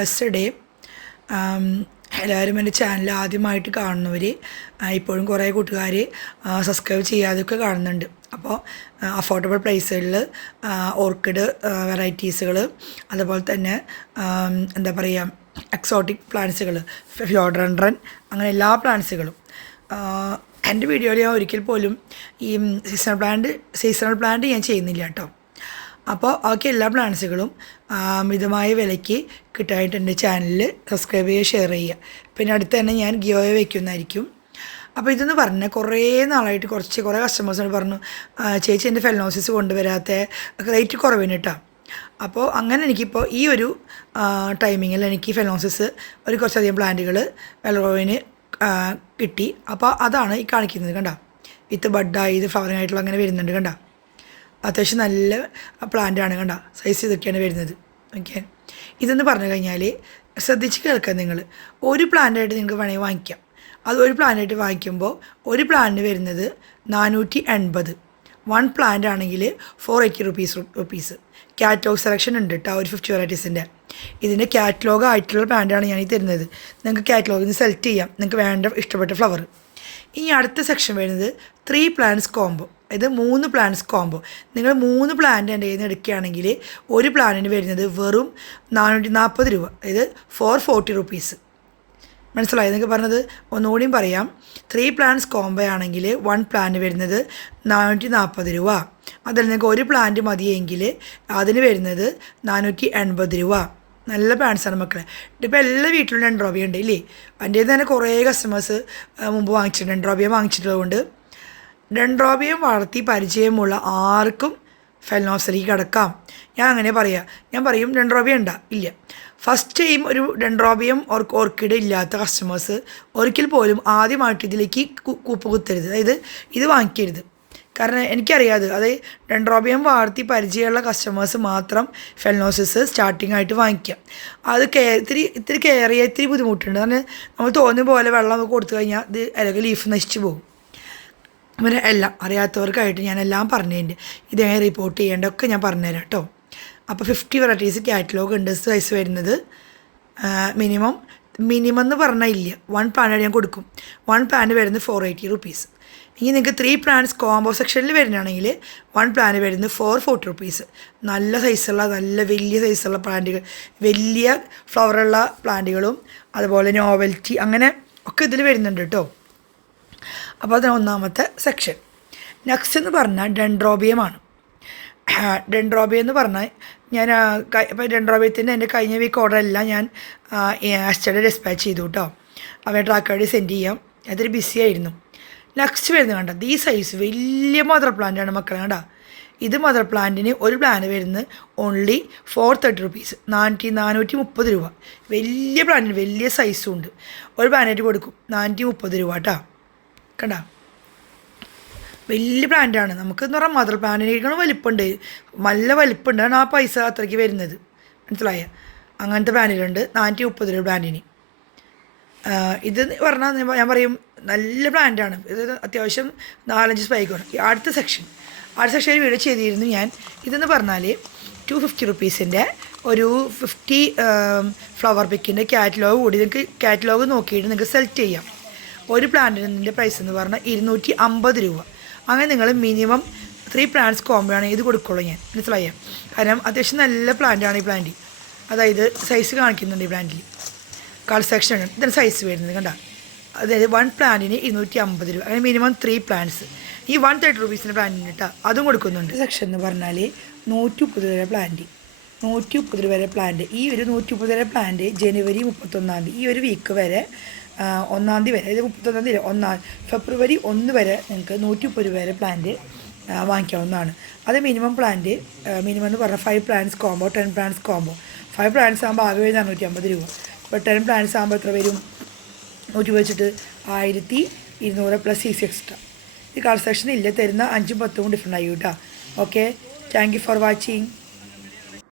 Blessed day എല്ലാവരും എന്റെ channel ആദ്യമായിട്ട് കാണുന്നവർ ഇപ്പോഴും കുറേ കൂട്ടുകാർ സബ്സ്ക്രൈബ് ചെയ്യാതെയൊക്കെ കാണുന്നുണ്ട്. അപ്പോൾ അഫോർഡബിൾ പ്രൈസുകളിൽ ഓർക്കിഡ് വെറൈറ്റീസുകൾ അതുപോലെ തന്നെ എന്താ പറയുക എക്സോട്ടിക് പ്ലാന്റ്സുകൾ ഫ്ലോഡ്രൻഡ്രൻ അങ്ങനെ എല്ലാ പ്ലാന്റ്സുകളും എന്റെ വീഡിയോയിൽ ഞാൻ ഒരിക്കൽ പോലും ഈ സീസണൽ പ്ലാന്റ് സീസണൽ പ്ലാന്റ് ഞാൻ ചെയ്യുന്നില്ല കേട്ടോ. അപ്പോൾ ഓക്കെ എല്ലാ പ്ലാൻസുകളും മിതമായ വിലയ്ക്ക് കിട്ടായിട്ടുണ്ട് ചാനലിൽ സബ്സ്ക്രൈബ് ചെയ്യുക ഷെയർ ചെയ്യുക. പിന്നെ അടുത്ത് തന്നെ ഞാൻ ഗിയോയെ വയ്ക്കുന്നതായിരിക്കും അപ്പോൾ ഇതെന്ന് പറഞ്ഞാൽ കുറേ നാളായിട്ട് കുറച്ച് കുറേ കസ്റ്റമേഴ്സിനോട് പറഞ്ഞു "ആ, ചേച്ചി എന്റെ ഫെലനോസിസ് കൊണ്ടുവരാത്ത റേറ്റ് കുറവിന് കേട്ടോ അപ്പോൾ അങ്ങനെ എനിക്കിപ്പോൾ ഈ ഒരു ടൈമിങ്ങിൽ എനിക്ക് ഫെലോസിസ് ഒരു കുറച്ചധികം പ്ലാന്റുകൾ വെള്ളറോവിന് കിട്ടി. അപ്പോൾ അതാണ് ഈ കാണിക്കുന്നത് കണ്ടോ. വിത്ത് ബഡ് ആയി ഇത് ഫ്ലവറിംഗ് ആയിട്ടുള്ള അങ്ങനെ വരുന്നുണ്ട് കണ്ടോ. അത്യാവശ്യം നല്ല പ്ലാന്റാണ് കണ്ട. സൈസ് ഇതൊക്കെയാണ് വരുന്നത്. ഓക്കെ ഇതെന്ന് പറഞ്ഞു കഴിഞ്ഞാൽ ശ്രദ്ധിച്ച് കേൾക്കാം നിങ്ങൾ ഒരു പ്ലാന്റായിട്ട് നിങ്ങൾക്ക് വേണമെങ്കിൽ വാങ്ങിക്കാം. അത് ഒരു പ്ലാന്റായിട്ട് വാങ്ങിക്കുമ്പോൾ ഒരു പ്ലാന്റ് വരുന്നത് നാനൂറ്റി എൺപത് വൺ പ്ലാന്റ് ആണെങ്കിൽ four eighty rupees rupees catalogue selection ഉണ്ട് കേട്ടോ ഒരു ഫിഫ്റ്റി വെറൈറ്റീസിന്റെ ഇതിന്റെ കാറ്റലോഗ് ആയിട്ടുള്ള പ്ലാന്റാണ് ഞാൻ ഈ തരുന്നത്. നിങ്ങൾക്ക് കാറ്റലോഗിൽ നിന്ന് സെലക്ട് ചെയ്യാം. നിങ്ങൾക്ക് വേണ്ട ഇഷ്ടപ്പെട്ട ഫ്ലവർ ഇനി അടുത്ത സെക്ഷൻ വരുന്നത് ത്രീ പ്ലാന്റ്സ് കോംബോ ഇത് മൂന്ന് പ്ലാൻസ് കോംബോ നിങ്ങൾ മൂന്ന് പ്ലാന്റ് എന്റെ കയ്യിൽ നിന്ന് എടുക്കുകയാണെങ്കിൽ ഒരു പ്ലാനിന് വരുന്നത് വെറും നാനൂറ്റി നാൽപ്പത് രൂപ. അതായത് ഫോർ ഫോർട്ടി റുപ്പീസ് മനസ്സിലായി? എന്നൊക്കെ പറഞ്ഞത് ഒന്നുകൂടിയും പറയാം. ത്രീ പ്ലാൻസ് കോംബോ ആണെങ്കിൽ വൺ പ്ലാന്റ് വരുന്നത് നാനൂറ്റി നാൽപ്പത് രൂപ. അതിൽ നിങ്ങൾക്ക് ഒരു പ്ലാന്റ് മതിയെങ്കിൽ അതിന് വരുന്നത് നാനൂറ്റി എൺപത് രൂപ. നല്ല പ്ലാന്റ്സാണ് മക്കളെ. ഇതിപ്പോൾ എല്ലാ വീട്ടിലും ഡെൻഡ്രോബിയ ഉണ്ട് ഇല്ലേ? എന്റെ തന്നെ കുറേ കസ്റ്റമേഴ്സ് മുമ്പ് വാങ്ങിച്ചിട്ടുണ്ട്. ഡെൻഡ്രോബിയ വാങ്ങിച്ചിട്ടുള്ളതുകൊണ്ട് ഡെൻഡ്രോബിയം വളർത്തി പരിചയമുള്ള ആർക്കും ഫെൽനോസറി കിടക്കാം. ഞാൻ അങ്ങനെ പറയാം. ഞാൻ പറയും ഡെൻഡ്രോബിയം ഉണ്ടാ ഇല്ല. ഫസ്റ്റ് ടൈം ഒരു ഡെൻഡ്രോബിയം ഓർ ഓർക്കിഡ് ഇല്ലാത്ത കസ്റ്റമേഴ്സ് ഒരിക്കൽ പോലും ആദ്യമായിട്ട് ഇതിലേക്ക് കൂപ്പ് കുത്തരുത് അതായത് ഇത് വാങ്ങിക്കരുത്. കാരണം എനിക്കറിയാതെ. അതായത് ഡെൻഡ്രോബിയം വാർത്തി പരിചയമുള്ള കസ്റ്റമേഴ്സ് മാത്രം ഫെൽനോസിസ് സ്റ്റാർട്ടിംഗ് ആയിട്ട് വാങ്ങിക്കുക അത് കെയർ ഇത്തിരി ഇത്തിരി കെയർ ചെയ്യാൻ ഇത്തിരി ബുദ്ധിമുട്ടുണ്ട്. കാരണം നമ്മൾ തോന്നിയ പോലെ വെള്ളം കൊടുത്തു കഴിഞ്ഞാൽ ഇത് അല്ലെങ്കിൽ ലീഫ് നശിച്ചു പോകും. ഇവരെ എല്ലാം അറിയാത്തവർക്കായിട്ട് ഞാൻ എല്ലാം പറഞ്ഞതിന്റെ ഇതെങ്ങനെ റിപ്പോർട്ട് ചെയ്യേണ്ടതൊക്കെ ഞാൻ പറഞ്ഞുതരാം കേട്ടോ. അപ്പോൾ ഫിഫ്റ്റി വെറൈറ്റീസ് കാറ്റലോഗ് ഉണ്ട് സൈസ് വരുന്നത്. മിനിമം മിനിമം എന്ന് പറഞ്ഞാൽ ഇല്ല. വൺ പ്ലാന്റ് ഞാൻ കൊടുക്കും. വൺ പ്ലാന് വരുന്നത് ഫോർ എയ്റ്റി റുപ്പീസ് ഇനി നിങ്ങൾക്ക് ത്രീ പ്ലാൻസ് കോംബോ സെക്ഷനിൽ വരുന്നതാണെങ്കിൽ വൺ പ്ലാൻ വരുന്നത് ഫോർ ഫോർട്ടി റുപ്പീസ് നല്ല സൈസുള്ള നല്ല വലിയ സൈസുള്ള പ്ലാന്റുകൾ വലിയ ഫ്ലവറുള്ള പ്ലാന്റുകളും അതുപോലെ നോവൽറ്റി അങ്ങനെ ഒക്കെ ഇതിൽ വരുന്നുണ്ട് കേട്ടോ. അപ്പോൾ അതിന് ഒന്നാമത്തെ സെക്ഷൻ നെക്സ്റ്റ് എന്ന് പറഞ്ഞാൽ ഡെൻഡ്രോബിയമാണ്. ഡെൻഡ്രോബിയം എന്ന് പറഞ്ഞാൽ ഞാൻ ഇപ്പോൾ ഡെൻഡ്രോബിയത്തിന്റെ എന്റെ കഴിഞ്ഞ വീക്ക് ഓർഡർ എല്ലാം ഞാൻ അസ്റ്റഡി ഡിസ്പാച്ച് ചെയ്തു കേട്ടോ അവൻ ട്രാക്ക് വഴി സെൻഡ് ചെയ്യാം. അതൊരു ബിസി ആയിരുന്നു. നെക്സ്റ്റ് വരുന്നത് കണ്ട? ഈ സൈസ് വലിയ മദർ പ്ലാന്റാണ് മക്കളെ കണ്ട? ഇത് മദർ പ്ലാന്റിന് ഒരു പ്ലാന്റ് വരുന്നത് ഓൺലി ഫോർ തേർട്ടി റുപ്പീസ് നാനൂറ്റി നാനൂറ്റി മുപ്പത് രൂപ. വലിയ പ്ലാന്റിന് വലിയ സൈസും ഉണ്ട്. ഒരു പ്ലാനറ്റ് കൊടുക്കും നാനൂറ്റി മുപ്പത് രൂപ കേട്ടോ കണ്ട വലിയ പ്ലാന്റാണ് നമുക്ക് എന്ന് പറഞ്ഞാൽ മദർ പ്ലാന്റിനേക്കാളും വലിപ്പമുണ്ട് നല്ല വലിപ്പമുണ്ടാണ് ആ പൈസ അത്രയ്ക്ക് വരുന്നത്. മനസ്സിലായ? അങ്ങനത്തെ പ്ലാന്റിലുണ്ട് നാനൂറ്റി മുപ്പത് രൂപ പ്ലാന്റിന് ഇത് പറഞ്ഞാൽ ഞാൻ പറയും നല്ല പ്ലാന്റാണ് ഇത് അത്യാവശ്യം നാലഞ്ച് സ്പൈക്ക് വരും ഈ അടുത്ത സെക്ഷൻ അടുത്ത സെക്ഷനിൽ വീഡിയോ ചെയ്തിരുന്നു ഞാൻ. ഇതെന്ന് പറഞ്ഞാൽ ടു ഫിഫ്റ്റി റുപ്പീസിന്റെ ഒരു ഫിഫ്റ്റി ഫ്ലവർ പിക്കിന്റെ കാറ്റലോഗ് കൂടി നിങ്ങൾക്ക് കാറ്റലോഗ് നോക്കിയിട്ട് നിങ്ങൾക്ക് സെലക്ട് ചെയ്യാം. ഒരു പ്ലാന്റിന്റെ പ്രൈസ് എന്ന് പറഞ്ഞാൽ ഇരുന്നൂറ്റി അമ്പത് രൂപ. അങ്ങനെ നിങ്ങൾ മിനിമം ത്രീ പ്ലാന്റ്സ് കോംബോ ആണ് ഇത് കൊടുക്കുള്ളൂ ഞാൻ. മനസ്സിലായോ? കാരണം അത്യാവശ്യം നല്ല പ്ലാന്റാണ് ഈ പ്ലാന്റ് അതായത് സൈസ് കാണിക്കുന്നുണ്ട് ഈ പ്ലാന്റിൽ കളർ സെക്ഷൻ ഇതിന് സൈസ് വരുന്നത് കണ്ട. അതായത് വൺ പ്ലാന്റിന് ഇരുന്നൂറ്റി അമ്പത് രൂപ. അങ്ങനെ മിനിമം ത്രീ പ്ലാന്റ്സ് ഈ വൺ തേർട്ടി റുപ്പീസിന്റെ പ്ലാന്റിന് കേട്ടോ അതും കൊടുക്കുന്നുണ്ട്. സെക്ഷൻ എന്ന് പറഞ്ഞാൽ നൂറ്റി മുപ്പത് വരെ പ്ലാന്റ് നൂറ്റി മുപ്പത് വരെ പ്ലാന്റ് ഈ ഒരു നൂറ്റി മുപ്പത് വരെ പ്ലാന്റ് ജനുവരി മുപ്പത്തൊന്നാം തീയതി ഈ ഒരു വീക്ക് വരെ ഒന്നാം തീയതി വരെ അതായത് മുപ്പത്തൊന്നാം തീയതി ഒന്നാം ഫെബ്രുവരി ഒന്ന് വരെ നിങ്ങൾക്ക് നൂറ്റി മുപ്പത് രൂപ വരെ പ്ലാന്റ് വാങ്ങിക്കാവുന്നതാണ്. അത് മിനിമം പ്ലാന്റ് മിനിമം എന്ന് പറഞ്ഞാൽ five plants combo ten plants combo five plants ആകുമ്പോൾ ആകെ വരുന്നത് അറുന്നൂറ്റി അമ്പത് രൂപ. ഇപ്പോൾ ടെൻ പ്ലാന്റ്സ് ആകുമ്പോൾ എത്ര വരും? നൂറ്റി വെച്ചിട്ട് ആയിരത്തി ഇരുന്നൂറ് പ്ലസ് സി എക്സ്ട്രാ ഈ കളർ സെക്ഷൻ ഇല്ല തരുന്ന അഞ്ചും പത്തും ഡിഫറെന്റ് ആയി കേട്ടോ. Okay thank you for watching